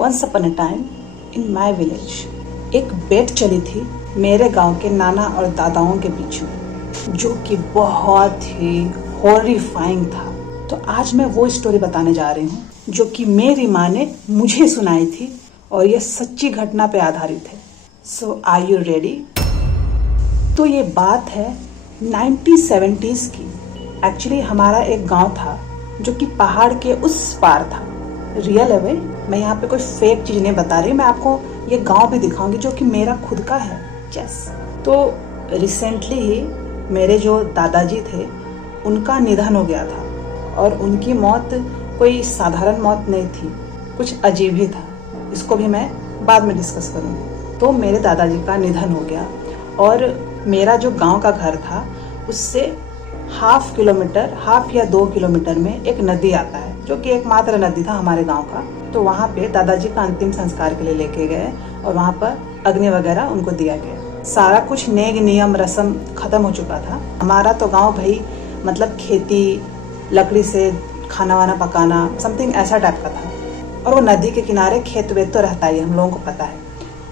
Once upon a time in my village एक bet चली थी मेरे गांव के नाना और दादाओं के बीच में, जो कि बहुत ही हॉरिफाइंग था। तो आज मैं वो स्टोरी बताने जा रही हूँ जो कि मेरी माँ ने मुझे सुनाई थी और ये सच्ची घटना पे आधारित है। सो आर यू रेडी? तो ये बात है 1970s की। एक्चुअली हमारा एक गांव था जो कि पहाड़ के उस पार था। रियल है भाई, मैं यहाँ पे कोई फेक चीज नहीं बता रही, मैं आपको ये गांव भी दिखाऊंगी जो कि मेरा खुद का है। यस। तो रिसेंटली ही मेरे जो दादाजी थे उनका निधन हो गया था और उनकी मौत कोई साधारण मौत नहीं थी, कुछ अजीब ही था। इसको भी मैं बाद में डिस्कस करूँगी। तो मेरे दादाजी का निधन हो गया और मेरा जो गांव का घर था उससे हाफ या 2 किलोमीटर में एक नदी आता है जो कि एकमात्र नदी था हमारे गांव का। तो वहाँ पे दादाजी का अंतिम संस्कार के लिए लेके गए और वहाँ पर अग्नि वगैरह उनको दिया गया। सारा कुछ नेग नियम रस्म खत्म हो चुका था। हमारा तो गांव भाई मतलब खेती, लकड़ी से खाना वाना पकाना, समथिंग ऐसा टाइप का था। और वो नदी के किनारे खेत वेत तो रहता ही, हम लोगों को पता है।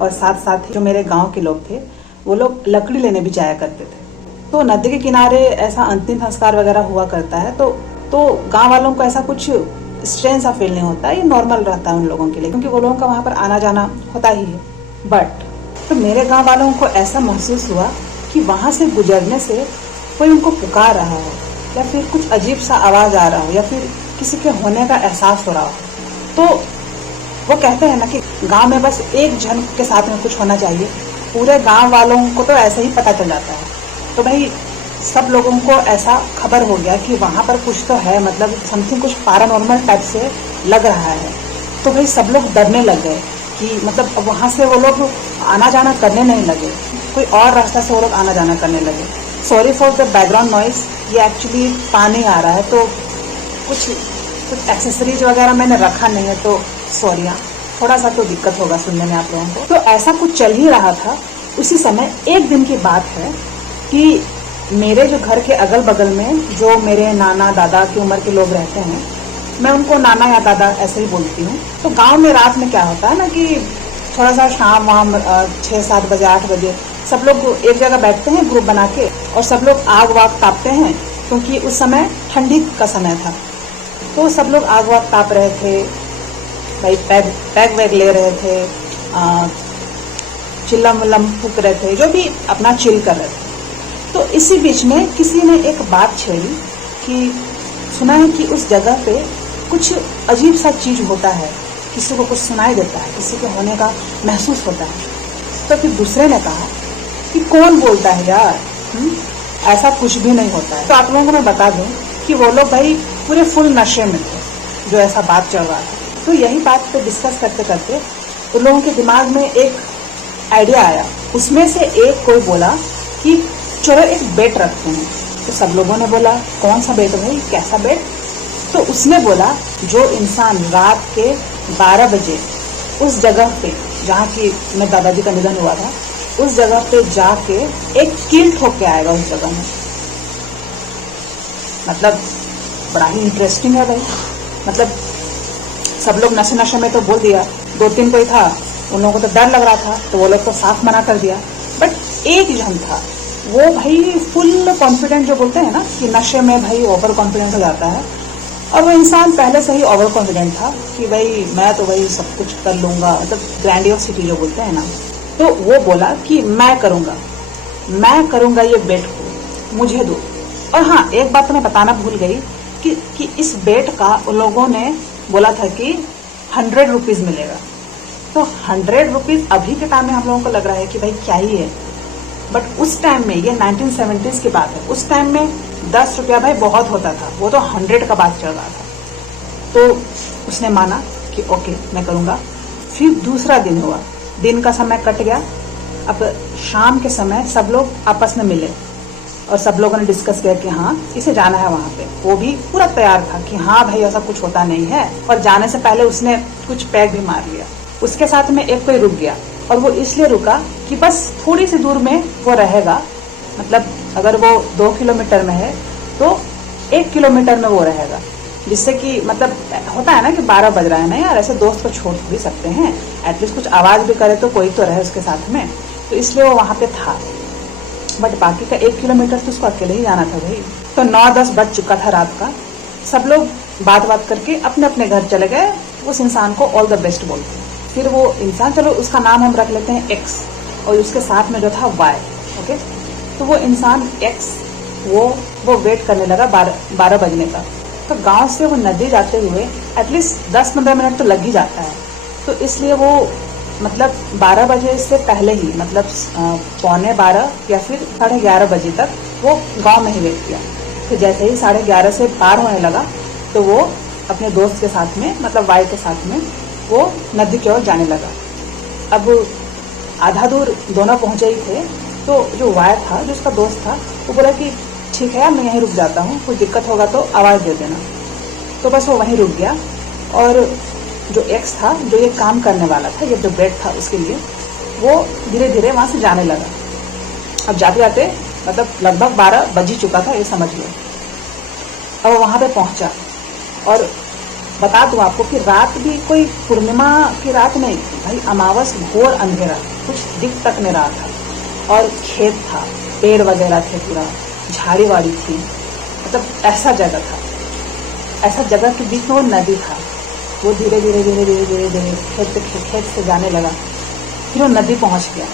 और साथ साथ जो मेरे गाँव के लोग थे वो लोग लकड़ी लेने भी जाया करते थे। तो नदी के किनारे ऐसा अंतिम संस्कार वगैरह हुआ करता है तो गांव वालों को ऐसा कुछ स्ट्रेंज सा फील नहीं होता, ये नॉर्मल रहता है उन लोगों के लिए, क्योंकि वो लोगों का वहाँ पर आना जाना होता ही है। बट तो मेरे गांव वालों को ऐसा महसूस हुआ कि वहाँ से गुजरने से कोई उनको पुकार रहा हो या फिर कुछ अजीब सा आवाज आ रहा हो या फिर किसी के होने का एहसास हो रहा हो। तो वो कहते हैं ना कि गाँव में बस एक जन के साथ में कुछ होना चाहिए, पूरे गाँव वालों को तो ऐसे ही पता चल जाता है। तो भाई सब लोगों को ऐसा खबर हो गया कि वहाँ पर कुछ तो है, मतलब समथिंग कुछ पैरानॉर्मल टाइप से लग रहा है। तो भाई सब लोग डरने लग गए कि मतलब वहाँ से वो लोग आना जाना करने नहीं लगे, कोई और रास्ता से वो लोग आना जाना करने लगे। Sorry for the background noise, ये एक्चुअली पानी आ रहा है तो कुछ एक्सेसरीज वगैरह मैंने रखा नहीं है, तो सॉरी, थोड़ा सा तो दिक्कत होगा सुनने में आप लोगों को। तो ऐसा कुछ चल ही रहा था। उसी समय एक दिन की बात है कि मेरे जो घर के अगल बगल में जो मेरे नाना दादा की उम्र के लोग रहते हैं, मैं उनको नाना या दादा ऐसे ही बोलती हूँ। तो गांव में रात में क्या होता है ना कि थोड़ा सा शाम वाम 6-7 बजे 8 बजे सब लोग एक जगह बैठते हैं ग्रुप बना के और सब लोग आग वाग तापते हैं, क्योंकि उस समय ठंडी का समय था। तो सब लोग आग वाग ताप रहे थे भाई, पैग वैग ले रहे थे, चिल्लम उल्लम फूक रहे थे, जो भी अपना चिल कर रहे थे। तो इसी बीच में किसी ने एक बात छेड़ी कि सुना है कि उस जगह पे कुछ अजीब सा चीज होता है, किसी को कुछ सुनाई देता है, किसी के होने का महसूस होता है। तो फिर दूसरे ने कहा कि कौन बोलता है यार, ऐसा कुछ भी नहीं होता है। तो आप लोगों को मैं बता दूं कि वो लोग भाई पूरे फुल नशे में थे जो ऐसा बात चल रहा था। तो यही बात पे डिस्कस करते करते उन लोगों के दिमाग में एक आइडिया आया। उसमें से एक कोई बोला कि चलो एक बेट रखते हैं। तो सब लोगों ने बोला कौन सा बेट भाई, कैसा बेट? तो उसने बोला जो इंसान रात के 12 बजे उस जगह पे जहाँ की मेरे दादाजी का निधन हुआ था, उस जगह पे जाके एक कील ठोक के आएगा उस जगह में। मतलब बड़ा ही इंटरेस्टिंग है भाई। मतलब सब लोग नशे नशे में तो बोल दिया, 2-3 कोई था, उन लोगों को तो डर लग रहा था तो वो लोग तो साफ मना कर दिया। बट एक जन था वो भाई फुल कॉन्फिडेंट, जो बोलते हैं ना कि नशे में भाई ओवर कॉन्फिडेंट हो जाता है, और वो इंसान पहले से ही ओवर कॉन्फिडेंट था कि भाई मैं तो भाई सब कुछ कर लूंगा, मतलब ग्रैंडियोसिटी जो बोलते हैं ना। तो वो बोला कि मैं करूंगा ये बेट को, मुझे दो। और हाँ, एक बात तो मैं बताना भूल गई कि इस बेट का उन लोगों ने बोला था कि 100 रुपीज मिलेगा। तो 100 रुपीज अभी के टाइम में हम लोगों को लग रहा है कि भाई क्या ही है, बट उस टाइम में, ये 1970s की बात है, उस टाइम में 10 रुपया भाई बहुत होता था, वो तो 100 का बात चल रहा था। तो उसने माना कि ओके मैं करूँगा। फिर दूसरा दिन हुआ, दिन का समय कट गया। अब शाम के समय सब लोग आपस में मिले और सब लोगों ने डिस्कस किया कि हाँ इसे जाना है वहाँ पे। वो भी पूरा तैयार था कि हाँ भाई ऐसा कुछ होता नहीं है, और जाने से पहले उसने कुछ पैग भी मार लिया। उसके साथ में एक कोई रुक गया, और वो इसलिए रुका कि बस थोड़ी सी दूर में वो रहेगा, मतलब अगर वो 2 किलोमीटर में है तो 1 किलोमीटर में वो रहेगा। जिससे कि मतलब होता है ना कि 12 बज रहा है ना यार, ऐसे दोस्त को छोड़ भी सकते हैं, एटलीस्ट कुछ आवाज़ भी करे तो कोई तो रहे उसके साथ में। तो इसलिए वो वहाँ पे था, बट बाकी का 1 किलोमीटर तो उसको अकेले ही जाना था भाई। तो 9-10 बज चुका था रात का, सब लोग बात बात करके अपने अपने घर चले गए, उस इंसान को ऑल द बेस्ट बोल के। फिर वो इंसान, चलो उसका नाम हम रख लेते हैं एक्स, और उसके साथ में जो था वाई, ओके। तो वो इंसान एक्स वो वेट करने लगा 12 बजने का। तो गांव से वो नदी जाते हुए एटलीस्ट 10-15 मिनट तो लग ही जाता है। तो इसलिए वो मतलब 12 बजे से पहले ही, मतलब 11:15 या फिर 11:30 बजे तक वो गांव में ही वेट किया। तो जैसे ही 11:30 से पार होने लगा तो वो अपने दोस्त के साथ में, मतलब वाई के साथ में, वो नदी की ओर जाने लगा। अब आधा दूर दोनों पहुंचे ही थे, तो जो वाई था, जो उसका दोस्त था, वो बोला कि ठीक है यार, मैं यहीं रुक जाता हूँ, कोई दिक्कत होगा तो आवाज़ दे देना। तो बस वो वहीं रुक गया, और जो एक्स था, जो ये काम करने वाला था, ये जो बेड था उसके लिए, वो धीरे धीरे वहाँ से जाने लगा। अब जाते जाते मतलब लगभग 12 बज ही चुका था, ये समझ लो। अब वहाँ पे पहुँचा, और बता दूँ आपको कि रात भी कोई पूर्णिमा की रात नहीं थी भाई, अमावस, घोर अंधेरा, कुछ दिख तक नहीं रहा था। और खेत था, पेड़ वगैरह थे, पूरा झाड़ी वाड़ी थी, मतलब ऐसा जगह था। ऐसा जगह के बीच में वो नदी था। वो धीरे धीरे धीरे धीरे धीरे धीरे खेत से जाने लगा, फिर वो नदी पहुंच गया।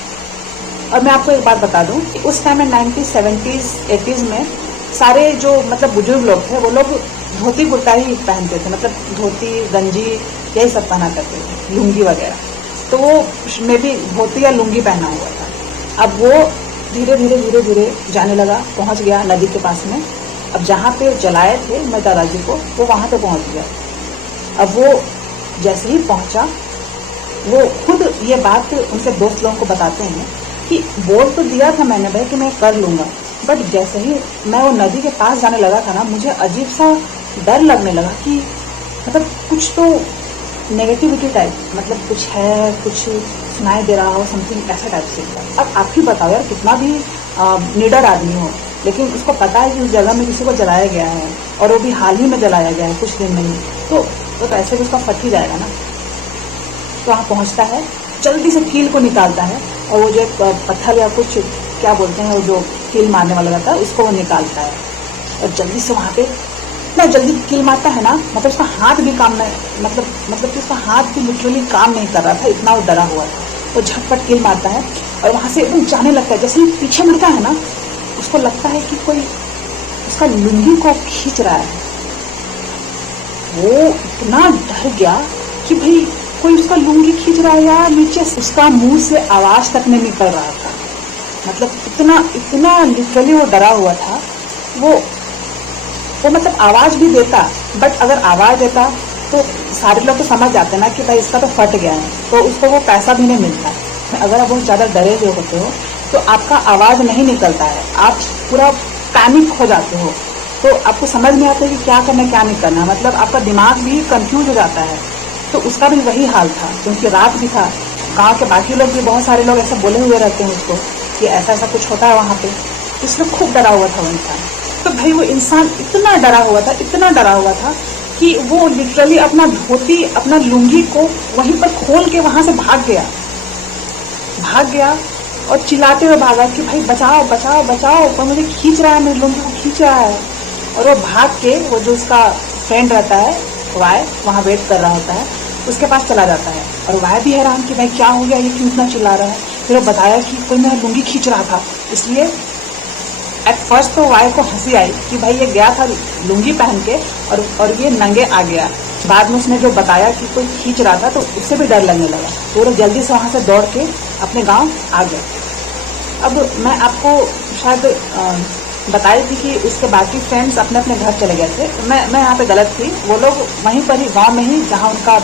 और मैं आपको एक बात बता दूं कि उस टाइम में 90s 70s 80s में सारे जो मतलब बुजुर्ग लोग थे, वो लोग धोती कुर्ता ही पहनते थे, मतलब धोती गंजी यही सब पहना करते थे, लुंगी वगैरह। तो वो में भी धोती या लुंगी पहना हुआ था। अब वो धीरे धीरे धीरे धीरे जाने लगा, पहुंच गया नदी के पास में। अब जहाँ पे जलाए थे मैं दादाजी को, वो वहाँ पे पहुंच गया। अब वो जैसे ही पहुंचा, वो खुद ये बात उनके दोस्त लोगों को बताते हैं कि बोल तो दिया था मैंने भाई कि मैं कर लूँगा, बट जैसे ही मैं वो नदी के पास जाने लगा था ना, मुझे अजीब सा डर लगने लगा कि मतलब कुछ तो नेगेटिविटी टाइप, मतलब कुछ है, कुछ सुनाई दे रहा हो, समथिंग ऐसा टाइप से। अब आप ही बताओ यार, कितना भी निडर आदमी हो, लेकिन उसको पता है कि उस जगह में किसी को जलाया गया है, और वो भी हाल ही में जलाया गया है, कुछ दिन में ही, तो ऐसे भी उसका फट ही जाएगा ना। तो वहाँ पहुँचता है, जल्दी से कील को निकालता है, और वो जो एक पत्थर या कुछ क्या बोलते हैं, वो जो कील मारने वाला रहता है, उसको वो निकालता है, और जल्दी से वहाँ पे इतना जल्दी कील मारता है ना, मतलब उसका हाथ भी काम नहीं, मतलब कि उसका हाथ भी लिटरली काम नहीं कर रहा था, इतना वो डरा हुआ था। वो झटपट कील मारता है, और वहाँ से एकदम जाने लगता है। जैसे ही पीछे मुड़ता है ना, उसको लगता है कि कोई उसका लुंगी को खींच रहा है। वो इतना डर गया कि भाई कोई उसका लुंगी खींच रहा है यार, नीचे उसका मुंह से आवाज तक नहीं निकल रहा था। मतलब इतना लिटरली वो डरा हुआ था। वो मतलब आवाज भी देता, बट अगर आवाज देता तो सारे लोग तो समझ जाते ना कि भाई इसका तो फट गया है, तो उसको वो पैसा भी नहीं मिलता। अगर आप बहुत ज़्यादा डरे हुए होते हो तो आपका आवाज़ नहीं निकलता है, आप पूरा पैनिक हो जाते हो, तो आपको समझ नहीं आता कि क्या करना क्या नहीं करना, मतलब आपका दिमाग भी कंफ्यूज हो जाता है। तो उसका भी वही हाल था, क्योंकि रात भी था। गांव के बाकी लोग भी, बहुत सारे लोग ऐसे बोले हुए रहते हैं उसको कि ऐसा ऐसा कुछ होता है वहाँ पे, इसलिए खूब डरा हुआ था वो इंसान। तो भाई वो इंसान इतना डरा हुआ था कि वो लिटरली अपना धोती, अपना लुंगी को वहीं पर खोल के वहां से भाग गया और चिल्लाते हुए भागा कि भाई बचाओ बचाओ बचाओ, कोई मुझे खींच रहा है, मेरी लुंगी को खींच रहा है। और वो भाग के, वो जो उसका फ्रेंड रहता है वाय, वहाँ वेट कर रहा होता है, उसके पास चला जाता है। और वाय भी हैरान कि भाई क्या हो गया, ये क्यों इतना चिल्ला रहा है। फिर वो बताया कि कोई मेरा लुंगी खींच रहा था। इसलिए एट फर्स्ट तो वाय को हंसी आई कि भाई ये गया था लुंगी पहन के और ये नंगे आ गया। बाद में उसने जो बताया कि कोई खींच रहा था, तो उससे भी डर लगने लगा, तो वो जल्दी से वहाँ से दौड़ के अपने गांव आ गया। अब मैं आपको शायद बताई थी कि उसके बाकी फ्रेंड्स अपने अपने घर चले गए थे। मैं यहाँ पे गलत थी, वो लोग वहीं पर ही गांव में ही, जहाँ उनका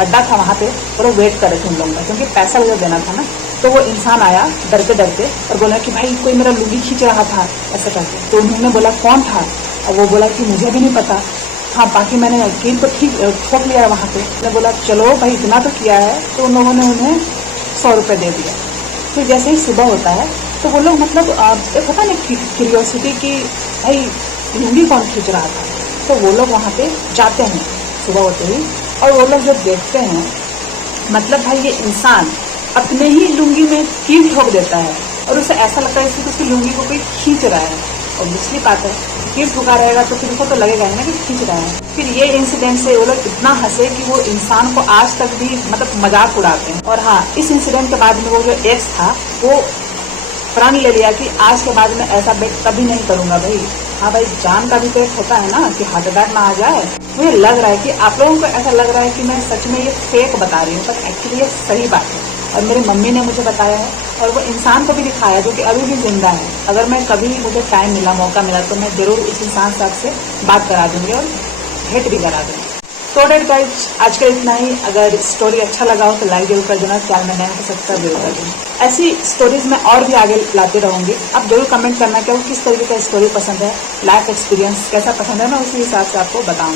अड्डा था, वहाँ पे और वो वेट कर रहे थे उन लोगों का, क्योंकि पैसा वगैरह देना था ना। तो वो इंसान आया डरते और बोला कि भाई कोई मेरा लुंगी खींच रहा था, ऐसा करके। तो उन्होंने बोला कौन था, और वो बोला कि मुझे भी नहीं पता, हाँ बाकी मैंने कील को ठीक ठोक लिया वहाँ पे। मैंने बोला चलो भाई इतना तो किया है, तो उन लोगों ने उन्हें 100 रुपये दे दिया। फिर जैसे ही सुबह होता है तो वो लोग मतलब एक होता ना क्यूरियोसिटी कि भाई लुंगी कौन खींच रहा था, तो वो लोग वहाँ पे जाते हैं सुबह होते ही, और वो लोग जब देखते हैं, मतलब भाई ये इंसान अपने ही लुंगी में कील ठोक देता है और उसे ऐसा लगता है जैसे कि उसकी लुंगी को कोई खींच रहा है। और दूसरी बात है, कील ठुका रहेगा तो फिर उसको तो लगेगा ही ना कि खींच रहा है। फिर ये इंसिडेंट से वो लोग इतना हंसे कि वो इंसान को आज तक भी मतलब मजाक उड़ाते हैं। और हाँ, इस इंसिडेंट के बाद में वो जो एक्स था वो प्रण ले लिया कि आज के बाद मैं ऐसा बेट कभी नहीं करूंगा भाई। हाँ भाई, जान का भी तो एक होता है ना कि हार्ट अटैक ना आ जाए। मुझे लग रहा है कि आप लोगों को ऐसा लग रहा है कि मैं सच में ये फेक बता रही हूँ, पर एक्चुअली ये सही बात है और मेरी मम्मी ने मुझे बताया है और वो इंसान को भी दिखाया जो कि अभी भी जिंदा है। अगर मैं कभी मुझे टाइम मिला, मौका मिला तो मैं जरूर इस इंसान से आपसे बात करा दूंगी और भेंट भी करा दूंगी। तो डेट गाइज, आज का इतना ही। अगर स्टोरी अच्छा लगा हो तो लाइक जरूर कर देना, चैनल में नया तो सब्सक्राइब जरूर कर देना। ऐसी स्टोरीज मैं और भी आगे लाते रहूंगी। आप जरूर कमेंट करना कि आपको किस तरीके का स्टोरी पसंद है, लाइफ एक्सपीरियंस कैसा पसंद है, मैं उसी हिसाब से आपको बताऊंगी।